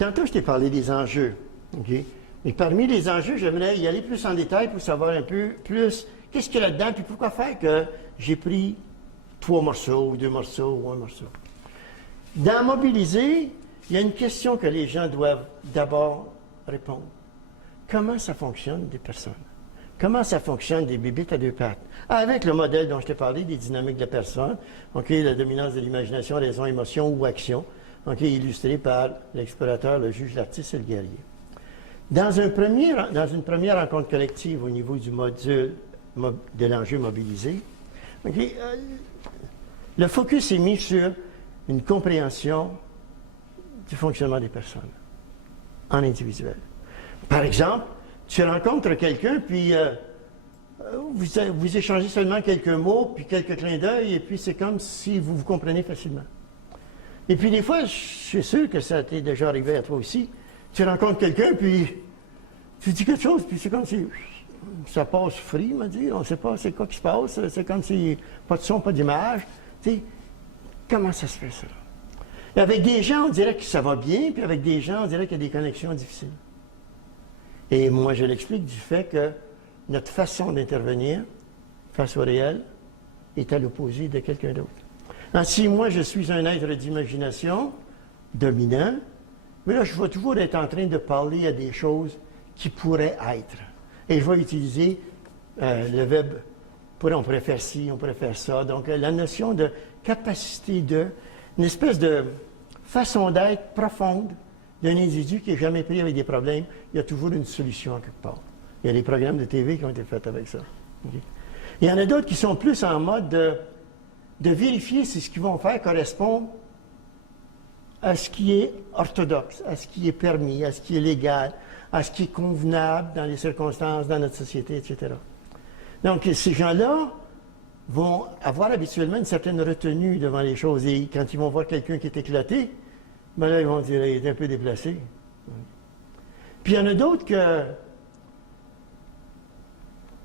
Tantôt, je t'ai parlé des enjeux. Okay? Et parmi les enjeux, j'aimerais y aller plus en détail pour savoir un peu plus qu'est-ce qu'il y a là-dedans, puis pourquoi faire que j'ai pris 3 morceaux, ou 2 morceaux, ou 1 morceau. Dans Mobiliser, il y a une question que les gens doivent d'abord répondre. Comment ça fonctionne des personnes? Comment ça fonctionne des bébites à 2 pattes? Avec le modèle dont je t'ai parlé, des dynamiques de la personne, okay, la dominance de l'imagination, raison, émotion ou action, okay, illustré par l'explorateur, le juge, l'artiste et le guerrier. Dans une première rencontre collective au niveau du module de l'enjeu mobilisé, okay, le focus est mis sur une compréhension du fonctionnement des personnes en individuel. Par exemple, tu rencontres quelqu'un, puis vous échangez seulement quelques mots, puis quelques clins d'œil, et puis c'est comme si vous vous comprenez facilement. Et puis des fois, je suis sûr que ça t'est déjà arrivé à toi aussi, tu rencontres quelqu'un, puis tu dis quelque chose, puis c'est comme si ça passe free, m'a dit, on ne sait pas c'est quoi qui se passe, c'est comme si pas de son, pas d'image. Tu sais, comment ça se fait ça? Et avec des gens, on dirait que ça va bien, puis avec des gens, on dirait qu'il y a des connexions difficiles. Et moi, je l'explique du fait que notre façon d'intervenir face au réel est à l'opposé de quelqu'un d'autre. Si moi, je suis un être d'imagination dominant, mais là, je vais toujours être en train de parler à des choses qui pourraient être. Et je vais utiliser le verbe on pourrait faire ci, on pourrait faire ça. Donc, la notion de capacité une espèce de façon d'être profonde d'un individu qui n'est jamais pris avec des problèmes, il y a toujours une solution à quelque part. Il y a des programmes de TV qui ont été faits avec ça. Okay? Il y en a d'autres qui sont plus en mode de vérifier si ce qu'ils vont faire correspond à ce qui est orthodoxe, à ce qui est permis, à ce qui est légal, à ce qui est convenable dans les circonstances, dans notre société, etc. Donc, ces gens-là vont avoir habituellement une certaine retenue devant les choses. Et quand ils vont voir quelqu'un qui est éclaté, ben là, ils vont dire, il est un peu déplacé. Puis il y en a d'autres que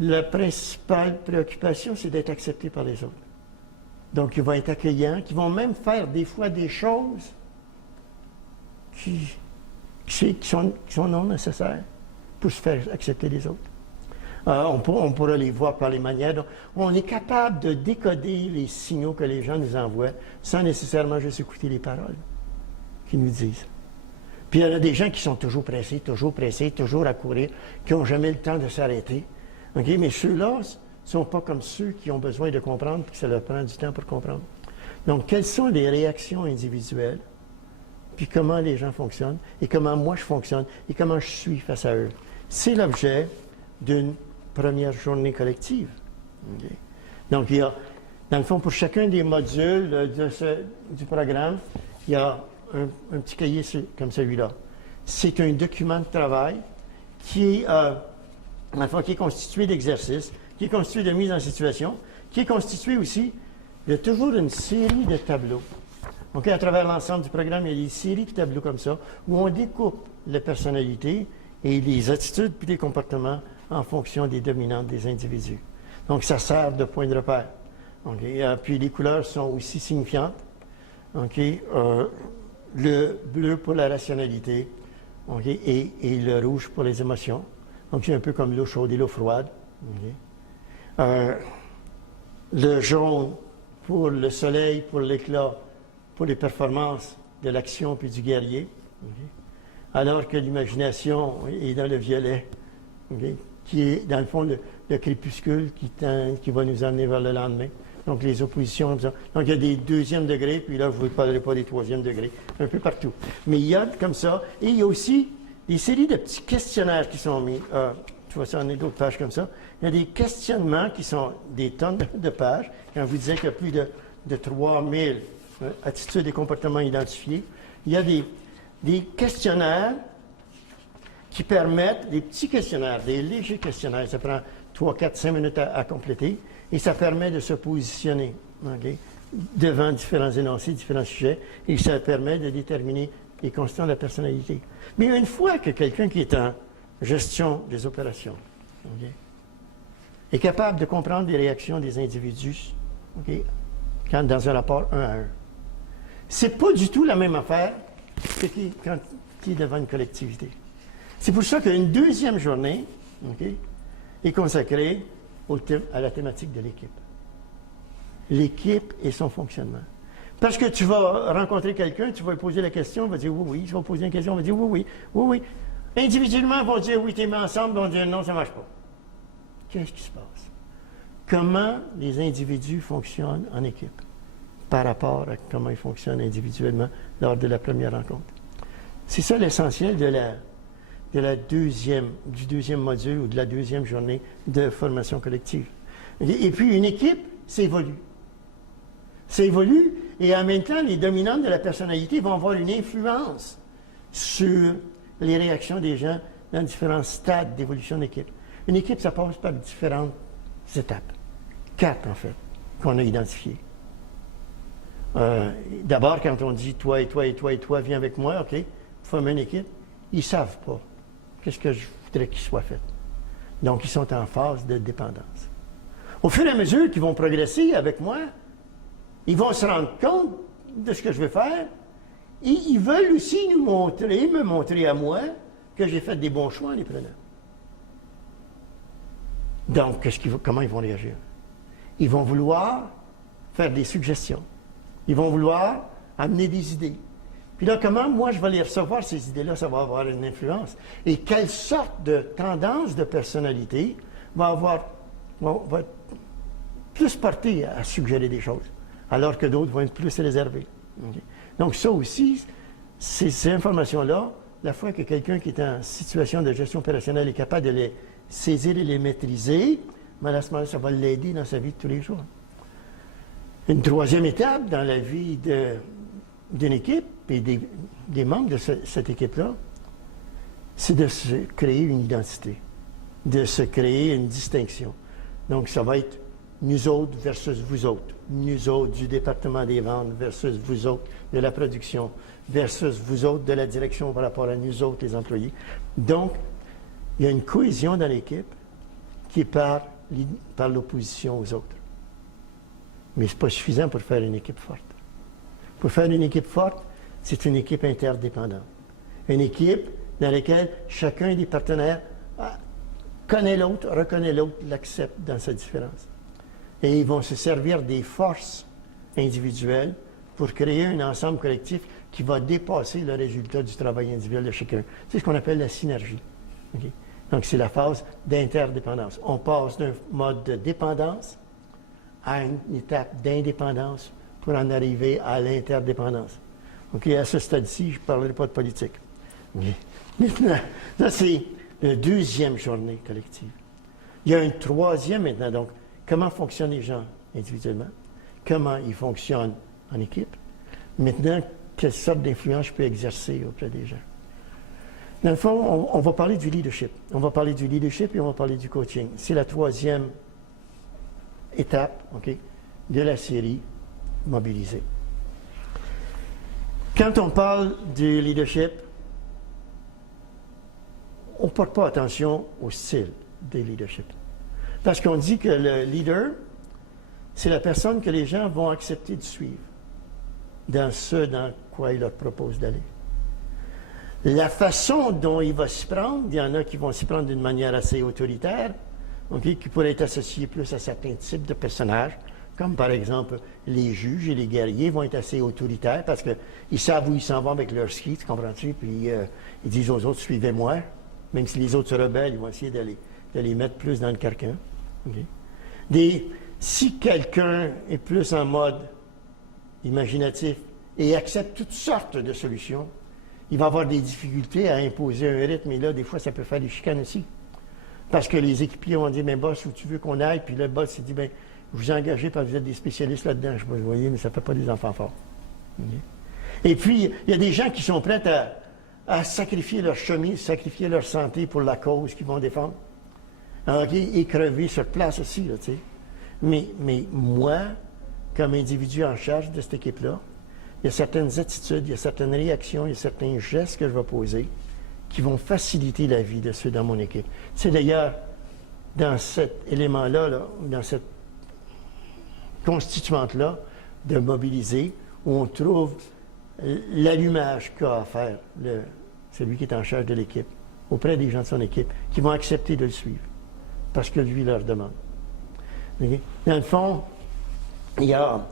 la principale préoccupation, c'est d'être accepté par les autres. Donc, ils vont être accueillants, qui vont même faire des fois des choses qui sont non nécessaires pour se faire accepter les autres. On pourra les voir par les manières dont on est capable de décoder les signaux que les gens nous envoient sans nécessairement juste écouter les paroles qu'ils nous disent. Puis il y en a des gens qui sont toujours pressés, toujours à courir, qui n'ont jamais le temps de s'arrêter. Okay? Mais ceux-là ne sont pas comme ceux qui ont besoin de comprendre et que ça leur prend du temps pour comprendre. Donc, quelles sont les réactions individuelles, puis comment les gens fonctionnent, et comment moi je fonctionne, et comment je suis face à eux. C'est l'objet d'une première journée collective. Okay? Donc, il y a, dans le fond, pour chacun des modules du programme, il y a un petit cahier comme celui-là. C'est un document de travail qui est, dans le fond, qui est constitué d'exercices, qui est constitué de mise en situation, qui est constitué aussi de toujours une série de tableaux. Donc, à travers l'ensemble du programme, il y a des séries de tableaux comme ça, où on découpe les personnalités et les attitudes puis les comportements en fonction des dominantes des individus. Donc, ça sert de point de repère. Okay? Puis, les couleurs sont aussi signifiantes. Okay? Le bleu pour la rationalité, okay? et le rouge pour les émotions. Donc, c'est un peu comme l'eau chaude et l'eau froide. Okay? Le jaune pour le soleil, pour l'éclat, pour les performances de l'action puis du guerrier. Okay? Alors que l'imagination est dans le violet, okay? Qui est, dans le fond, le crépuscule qui va nous amener vers le lendemain. Donc, les oppositions. Donc, il y a des 2e degrés, puis là, je ne vous parlerai pas des 3e degrés, un peu partout. Mais il y a comme ça. Et il y a aussi des séries de petits questionnaires qui sont mis. Tu vois ça, on est d'autres pages comme ça. Il y a des questionnements qui sont des tonnes de pages. Quand je vous disais qu'il y a plus de 3000 attitudes et comportements identifiés, il y a des questionnaires qui permettent, des petits questionnaires, des légers questionnaires, ça prend 3, 4, 5 minutes à compléter, et ça permet de se positionner okay, devant différents énoncés, différents sujets, et ça permet de déterminer les constants de la personnalité. Mais une fois que quelqu'un qui est en gestion des opérations okay, est capable de comprendre les réactions des individus okay, dans un rapport 1 à 1, c'est pas du tout la même affaire que impliqué devant une collectivité. C'est pour ça qu'une deuxième journée est consacrée à la thématique de l'équipe. L'équipe et son fonctionnement. Parce que tu vas rencontrer quelqu'un, tu vas lui poser la question, il va dire oui, oui. Tu vas poser une question, il va dire oui, oui, oui, oui. Individuellement, ils vont dire oui, t'es mis ensemble, ils vont dire non, ça ne marche pas. Qu'est-ce qui se passe? Comment les individus fonctionnent en équipe par rapport à comment ils fonctionnent individuellement lors de la première rencontre? C'est ça l'essentiel du deuxième module ou de la deuxième journée de formation collective. Et puis, une équipe, ça évolue. Ça évolue et en même temps, les dominantes de la personnalité vont avoir une influence sur les réactions des gens dans différents stades d'évolution d'équipe. Une équipe, ça passe par différentes étapes. 4, en fait, qu'on a identifiées. D'abord, quand on dit toi et toi et toi et toi, viens avec moi, OK, former une équipe, ils ne savent pas qu'est-ce que je voudrais qu'il soit fait. Donc, ils sont en phase de dépendance. Au fur et à mesure qu'ils vont progresser avec moi, ils vont se rendre compte de ce que je veux faire et ils veulent aussi me montrer à moi que j'ai fait des bons choix en les prenant. Donc, comment ils vont réagir? Ils vont vouloir faire des suggestions. Ils vont vouloir amener des idées. Puis là, comment moi je vais les recevoir, ces idées-là, ça va avoir une influence. Et quelle sorte de tendance de personnalité va être plus portée à suggérer des choses, alors que d'autres vont être plus réservés. Okay? Donc ça aussi, ces informations-là, la fois que quelqu'un qui est en situation de gestion opérationnelle est capable de les saisir et les maîtriser, mais à ce moment-là, ça va l'aider dans sa vie de tous les jours. Une troisième étape dans la vie d'une équipe et des membres de cette équipe-là, c'est de se créer une identité, de se créer une distinction. Donc, ça va être nous autres versus vous autres, nous autres du département des ventes versus vous autres de la production, versus vous autres de la direction par rapport à nous autres, les employés. Donc, il y a une cohésion dans l'équipe qui est par l'opposition aux autres. Mais ce n'est pas suffisant pour faire une équipe forte. Pour faire une équipe forte, c'est une équipe interdépendante. Une équipe dans laquelle chacun des partenaires connaît l'autre, reconnaît l'autre, l'accepte dans sa différence. Et ils vont se servir des forces individuelles pour créer un ensemble collectif qui va dépasser le résultat du travail individuel de chacun. C'est ce qu'on appelle la synergie. Okay? Donc, c'est la phase d'interdépendance. On passe d'un mode de dépendance à une étape d'indépendance pour en arriver à l'interdépendance. OK, à ce stade-ci, je ne parlerai pas de politique. Okay. Maintenant, ça, c'est la deuxième journée collective. Il y a une troisième maintenant. Donc, comment fonctionnent les gens individuellement? Comment ils fonctionnent en équipe? Maintenant, quelle sorte d'influence je peux exercer auprès des gens? Dans le fond, on va parler du leadership. On va parler du leadership et on va parler du coaching. C'est la troisième étape, OK, de la série Mobiliser. Quand on parle du leadership, on ne porte pas attention au style des leadership. Parce qu'on dit que le leader, c'est la personne que les gens vont accepter de suivre dans ce dans quoi il leur propose d'aller. La façon dont il va s'y prendre, il y en a qui vont s'y prendre d'une manière assez autoritaire, okay, qui pourrait être associée plus à certains types de personnages, comme par exemple les juges et les guerriers vont être assez autoritaires parce qu'ils savent où ils s'en vont avec leur ski, tu comprends-tu? Puis ils disent aux autres, suivez-moi. Même si les autres se rebellent, ils vont essayer de les mettre plus dans le carcan. Okay? Si quelqu'un est plus en mode imaginatif et accepte toutes sortes de solutions, il va avoir des difficultés à imposer un rythme. Et là, des fois, ça peut faire des chicanes aussi. Parce que les équipiers vont dire, mais boss, où tu veux qu'on aille? Puis le boss s'est dit, bien, vous engagez parce que vous êtes des spécialistes là-dedans. Je sais pas, vous voyez, mais ça ne fait pas des enfants forts. Okay? Et puis, il y a des gens qui sont prêts à sacrifier leur chemise, sacrifier leur santé pour la cause qu'ils vont défendre. Okay? Et crever sur place aussi, là, tu sais. Mais moi, comme individu en charge de cette équipe-là, il y a certaines attitudes, il y a certaines réactions, il y a certains gestes que je vais poser qui vont faciliter la vie de ceux dans mon équipe. C'est d'ailleurs dans cet élément-là, là, dans cette constituante-là, de mobiliser, où on trouve l'allumage qu'a à faire celui qui est en charge de l'équipe, auprès des gens de son équipe, qui vont accepter de le suivre, parce que lui leur demande. Okay? Dans le fond, il y a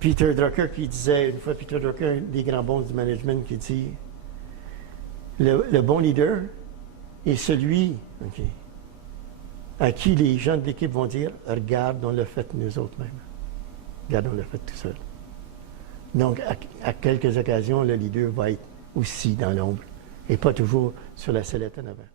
Peter Drucker qui disait, une fois Peter Drucker, un des grands bons du management, qui dit, le bon leader est celui à qui les gens de l'équipe vont dire, regarde, on l'a fait nous autres mêmes. Regarde, on l'a fait tout seul. Donc, à quelques occasions, le leader va être aussi dans l'ombre et pas toujours sur la sellette en avant.